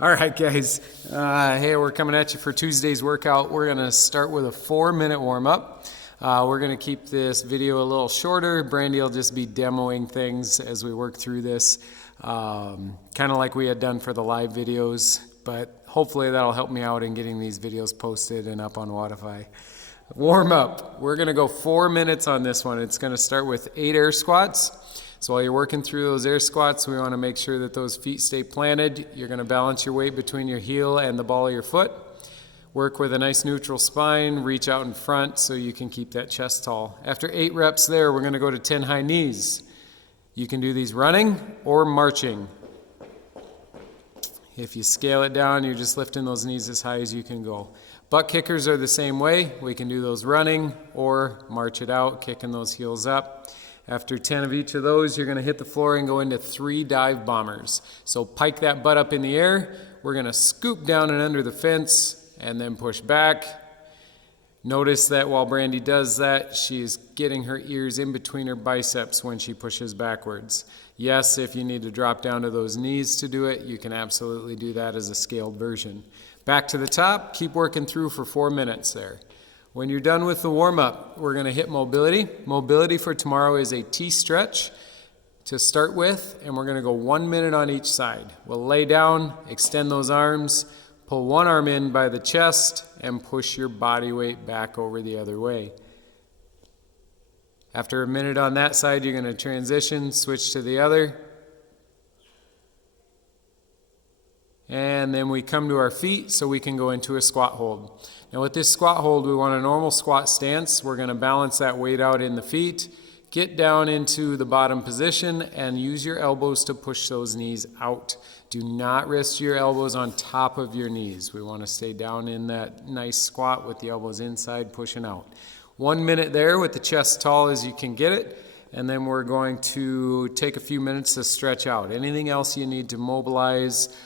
All right, guys. Hey, we're coming at you for Tuesday's workout. We're going to start with a 4-minute warm-up. We're going to keep this video a little shorter. Brandy will just be demoing things as we work through this, kind of like we had done for the live videos, but hopefully that'll help me out in getting these videos posted and up on Wodify. Warm up. We're going to go 4 minutes on this one. It's going to start with 8 air squats. So while you're working through those air squats, we want to make sure that those feet stay planted. You're going to balance your weight between your heel and the ball of your foot. Work with a nice neutral spine. Reach out in front so you can keep that chest tall. After 8 reps there, we're going to go to 10 high knees. You can do these running or marching. If you scale it down, you're just lifting those knees as high as you can go. Butt kickers are the same way. We can do those running or march it out, kicking those heels up. After 10 of each of those, you're going to hit the floor and go into 3 dive bombers. So pike that butt up in the air. We're going to scoop down and under the fence and then push back. Notice that while Brandy does that, she's getting her ears in between her biceps when she pushes backwards. Yes, if you need to drop down to those knees to do it, you can absolutely do that as a scaled version. Back to the top, keep working through for 4 minutes there. When you're done with the warm-up, we're going to hit mobility. Mobility for tomorrow is a T-stretch to start with, and we're going to go 1 minute on each side. We'll lay down, extend those arms, pull one arm in by the chest, and push your body weight back over the other way. After a minute on that side, you're going to transition, switch to the other. And then we come to our feet so we can go into a squat hold. Now with this squat hold, we want a normal squat stance. We're going to balance that weight out in the feet, get down into the bottom position, and use your elbows to push those knees out. Do not rest your elbows on top of your knees. We want to stay down in that nice squat with the elbows inside, pushing out. 1 minute there with the chest tall as you can get it. And then we're going to take a few minutes to stretch out. Anything else you need to mobilize,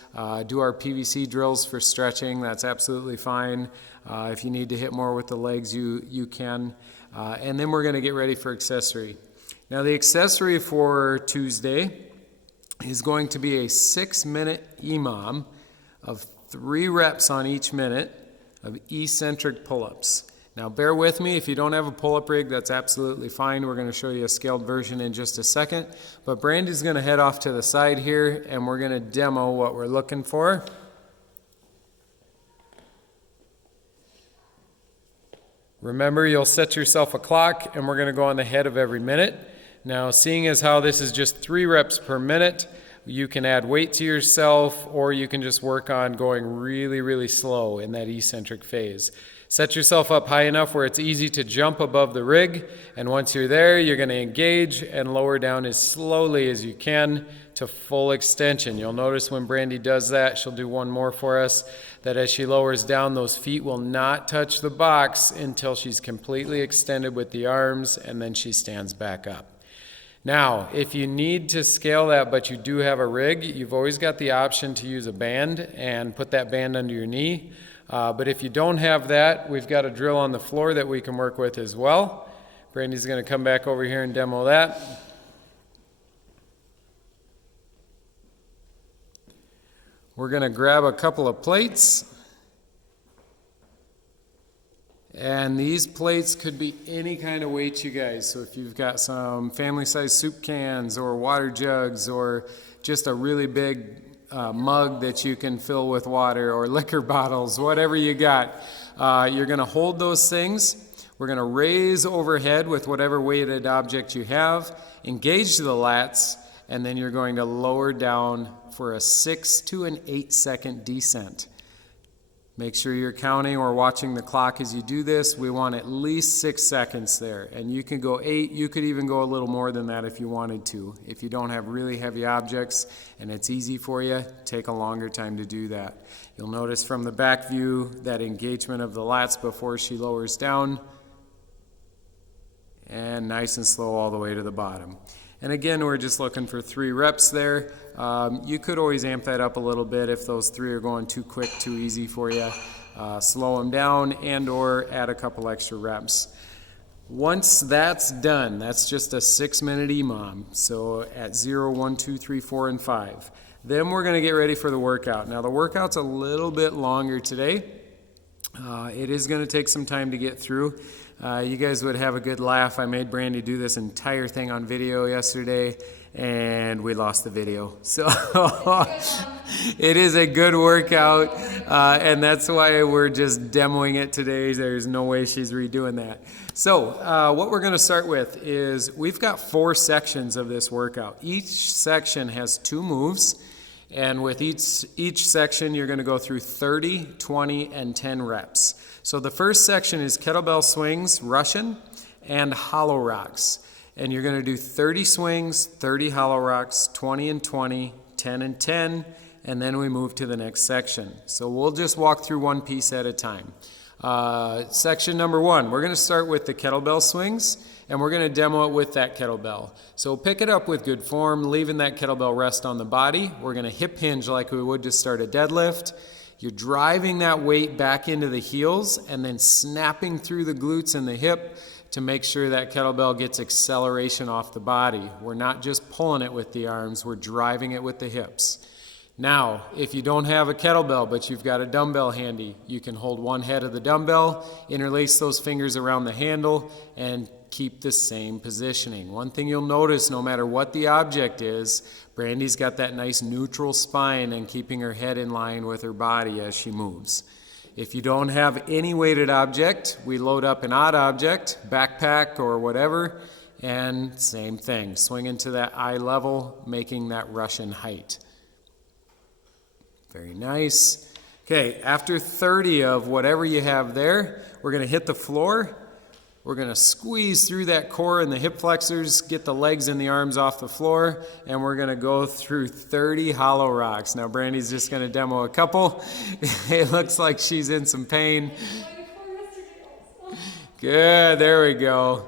do our PVC drills for stretching, that's absolutely fine. If you need to hit more with the legs, you can. And then we're going to get ready for accessory. Now the accessory for Tuesday is going to be a 6-minute EMOM of 3 reps on each minute of eccentric pull-ups. Now bear with me, if you don't have a pull-up rig, that's absolutely fine. We're going to show you a scaled version in just a second. But Brandy's going to head off to the side here, and we're going to demo what we're looking for. Remember, you'll set yourself a clock, and we're going to go on the head of every minute. Now, seeing as how this is just 3 reps per minute, you can add weight to yourself, or you can just work on going really, really slow in that eccentric phase. Set yourself up high enough where it's easy to jump above the rig, and once you're there, you're going to engage and lower down as slowly as you can to full extension. You'll notice when Brandy does that, she'll do one more for us, that as she lowers down, those feet will not touch the box until she's completely extended with the arms, and then she stands back up. Now, if you need to scale that but you do have a rig, you've always got the option to use a band and put that band under your knee. But if you don't have that, we've got a drill on the floor that we can work with as well. Brandy's going to come back over here and demo that. We're going to grab a couple of plates. And these plates could be any kind of weight, you guys. So if you've got some family-sized soup cans or water jugs or just a really big mug that you can fill with water or liquor bottles, whatever you got. You're going to hold those things. We're going to raise overhead with whatever weighted object you have, engage the lats, and then you're going to lower down for a 6 to an 8 second descent. Make sure you're counting or watching the clock as you do this. We want at least 6 seconds there. And you can go 8. You could even go a little more than that if you wanted to. If you don't have really heavy objects and it's easy for you, take a longer time to do that. You'll notice from the back view that engagement of the lats before she lowers down. And nice and slow all the way to the bottom. And again, we're just looking for 3 reps there. You could always amp that up a little bit if those 3 are going too quick, too easy for you. Slow them down and or add a couple extra reps. Once that's done, that's just a 6-minute EMOM. So at 0, 1, 2, 3, 4, and 5. Then we're going to get ready for the workout. Now the workout's a little bit longer today. It is going to take some time to get through. You guys would have a good laugh. I made Brandy do this entire thing on video yesterday, and we lost the video. So it is a good workout, and that's why we're just demoing it today. There's no way she's redoing that. So what we're going to start with is we've got 4 sections of this workout. Each section has 2 moves. And with each section, you're going to go through 30, 20, and 10 reps. So the first section is kettlebell swings, Russian, and hollow rocks. And you're going to do 30 swings, 30 hollow rocks, 20 and 20, 10 and 10, and then we move to the next section. So we'll just walk through one piece at a time. Section number 1, we're going to start with the kettlebell swings, and we're going to demo it with that kettlebell. So pick it up with good form, leaving that kettlebell rest on the body. We're going to hip hinge like we would to start a deadlift. You're driving that weight back into the heels and then snapping through the glutes and the hip to make sure that kettlebell gets acceleration off the body. We're not just pulling it with the arms, we're driving it with the hips. Now, if you don't have a kettlebell, but you've got a dumbbell handy, you can hold one head of the dumbbell, interlace those fingers around the handle, and keep the same positioning. One thing you'll notice, no matter what the object is, Brandy's got that nice neutral spine and keeping her head in line with her body as she moves. If you don't have any weighted object, we load up an odd object, backpack or whatever, and same thing, swing into that eye level, making that Russian height. Very nice. Okay, after 30 of whatever you have there, we're going to hit the floor. We're going to squeeze through that core and the hip flexors, get the legs and the arms off the floor, and we're going to go through 30 hollow rocks. Now, Brandy's just going to demo a couple. It looks like she's in some pain. Good, there we go.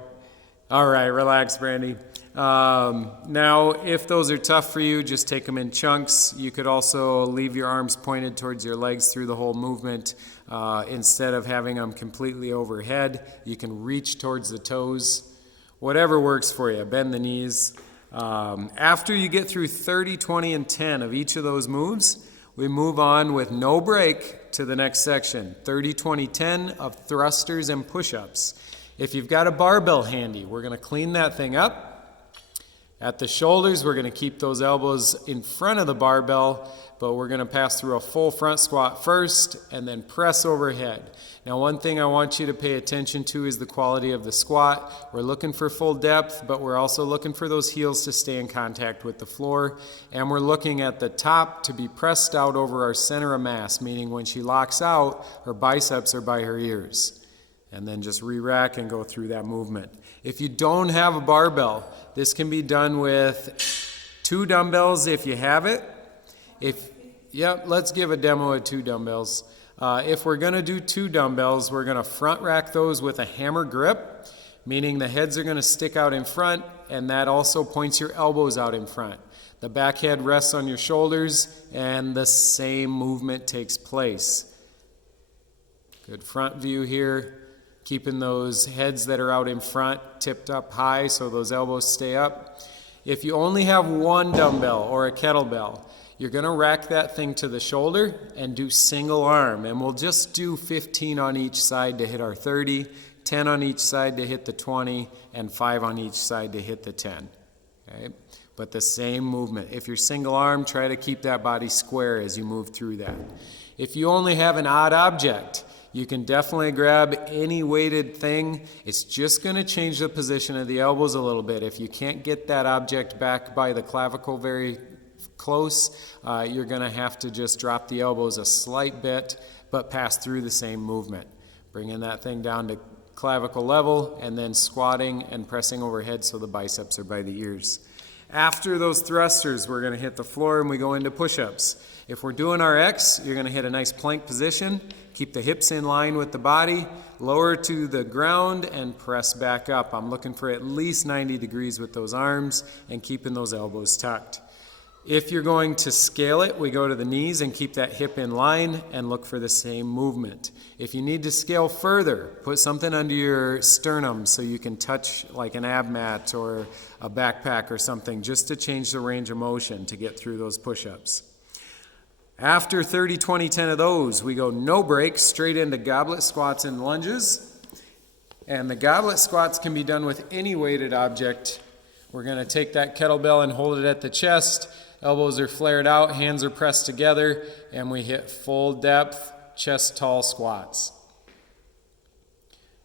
All right, relax, Brandy. Now, if those are tough for you, just take them in chunks. You could also leave your arms pointed towards your legs through the whole movement. Instead of having them completely overhead, you can reach towards the toes. Whatever works for you. Bend the knees. After you get through 30, 20, and 10 of each of those moves, we move on with no break to the next section. 30, 20, 10 of thrusters and push-ups. If you've got a barbell handy, we're going to clean that thing up. At the shoulders, we're going to keep those elbows in front of the barbell, but we're going to pass through a full front squat first and then press overhead. Now, one thing I want you to pay attention to is the quality of the squat. We're looking for full depth, but we're also looking for those heels to stay in contact with the floor. And we're looking at the top to be pressed out over our center of mass, meaning when she locks out, her biceps are by her ears. And then just re-rack and go through that movement. If you don't have a barbell, this can be done with 2 dumbbells if you have it. Let's give a demo of 2 dumbbells. If we're going to do 2 dumbbells, we're going to front rack those with a hammer grip, meaning the heads are going to stick out in front, and that also points your elbows out in front. The back head rests on your shoulders, and the same movement takes place. Good front view here. Keeping those heads that are out in front tipped up high so those elbows stay up. If you only have 1 dumbbell or a kettlebell, you're going to rack that thing to the shoulder and do single arm. And we'll just do 15 on each side to hit our 30, 10 on each side to hit the 20, and 5 on each side to hit the 10. Okay? But the same movement. If you're single arm, try to keep that body square as you move through that. If you only have an odd object, you can definitely grab any weighted thing. It's just going to change the position of the elbows a little bit. If you can't get that object back by the clavicle very close, you're going to have to just drop the elbows a slight bit, but pass through the same movement. Bringing that thing down to clavicle level and then squatting and pressing overhead so the biceps are by the ears. After those thrusters, we're going to hit the floor and we go into push-ups. If we're doing our X, you're going to hit a nice plank position. Keep the hips in line with the body, lower to the ground, and press back up. I'm looking for at least 90 degrees with those arms and keeping those elbows tucked. If you're going to scale it, we go to the knees and keep that hip in line and look for the same movement. If you need to scale further, put something under your sternum so you can touch like an ab mat or a backpack or something just to change the range of motion to get through those push-ups. After 30, 20, 10 of those, we go no break, straight into goblet squats and lunges. And the goblet squats can be done with any weighted object. We're going to take that kettlebell and hold it at the chest. Elbows are flared out, hands are pressed together, and we hit full depth, chest tall squats.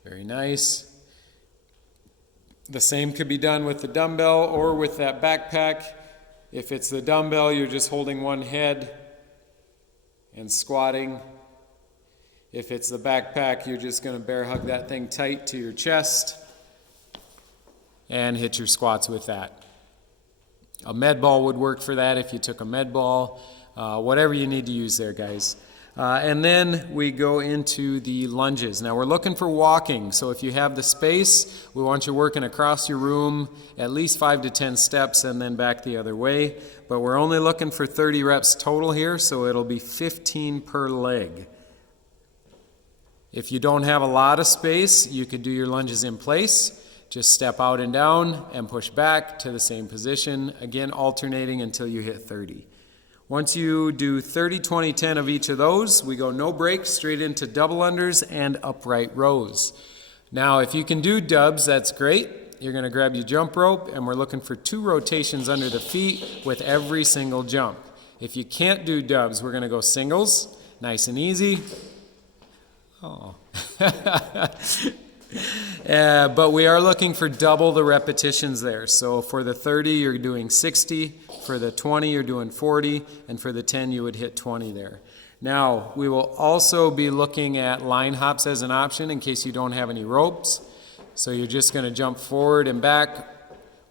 Very nice. The same could be done with the dumbbell or with that backpack. If it's the dumbbell, you're just holding one head and squatting. If it's the backpack, you're just going to bear hug that thing tight to your chest and hit your squats with that. A med ball would work for that if you took a med ball, whatever you need to use there, guys. And then we go into the lunges. Now we're looking for walking, so if you have the space, we want you working across your room at least 5 to 10 steps and then back the other way. But we're only looking for 30 reps total here, so it'll be 15 per leg. If you don't have a lot of space, you could do your lunges in place. Just step out and down and push back to the same position, again alternating until you hit 30. Once you do 30, 20, 10 of each of those, we go no break, straight into double unders and upright rows. Now, if you can do dubs, that's great. You're going to grab your jump rope, and we're looking for 2 rotations under the feet with every single jump. If you can't do dubs, we're going to go singles, nice and easy. Oh. But we are looking for double the repetitions there. So for the 30, you're doing 60. For the 20, you're doing 40. And for the 10, you would hit 20 there. Now, we will also be looking at line hops as an option in case you don't have any ropes. So you're just going to jump forward and back.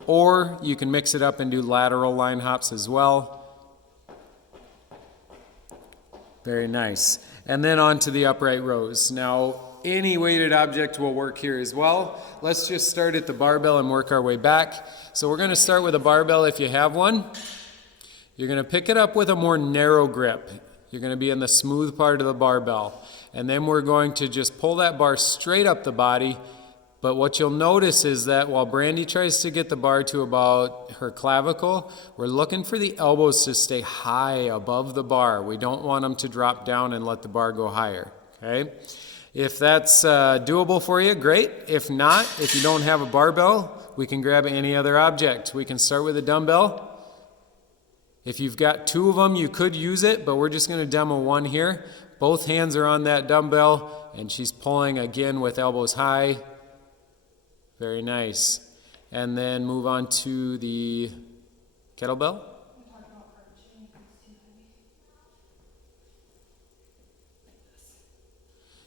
Or you can mix it up and do lateral line hops as well. Very nice. And then on to the upright rows. Now, any weighted object will work here as well. Let's just start at the barbell and work our way back. So we're going to start with a barbell if you have one. You're going to pick it up with a more narrow grip. You're going to be in the smooth part of the barbell. And then we're going to just pull that bar straight up the body. But what you'll notice is that while Brandy tries to get the bar to about her clavicle, we're looking for the elbows to stay high above the bar. We don't want them to drop down and let the bar go higher. Okay? If that's doable for you, great. If not, if you don't have a barbell, we can grab any other object. We can start with a dumbbell. If you've got 2 of them, you could use it, but we're just going to demo one here. Both hands are on that dumbbell, and she's pulling again with elbows high. Very nice. And then move on to the kettlebell.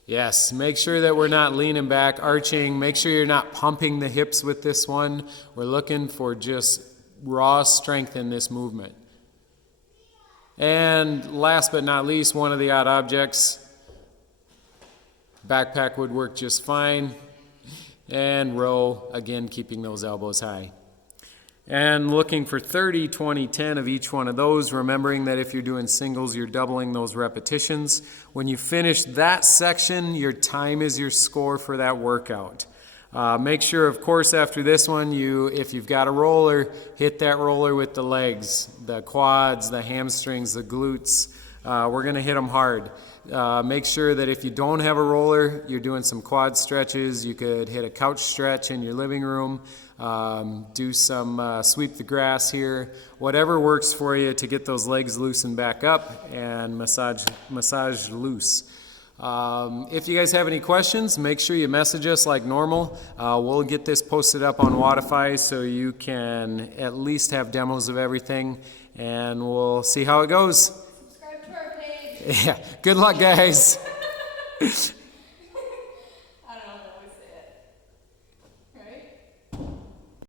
Yes, make sure that we're not leaning back, arching. Make sure you're not pumping the hips with this one. We're looking for just raw strength in this movement. And last but not least, one of the odd objects. Backpack would work just fine. And row, again, keeping those elbows high. And looking for 30, 20, 10 of each one of those, remembering that if you're doing singles, you're doubling those repetitions. When you finish that section, your time is your score for that workout. Make sure, of course, after this one, if you've got a roller, hit that roller with the legs, the quads, the hamstrings, the glutes. We're going to hit them hard. Make sure that if you don't have a roller, you're doing some quad stretches. You could hit a couch stretch in your living room, do some sweep the grass here, whatever works for you to get those legs loosened back up and massage loose. If you guys have any questions, make sure you message us like normal. We'll get this posted up on Wodify so you can at least have demos of everything, and we'll see how it goes. Subscribe to our page. Yeah. Good luck, guys.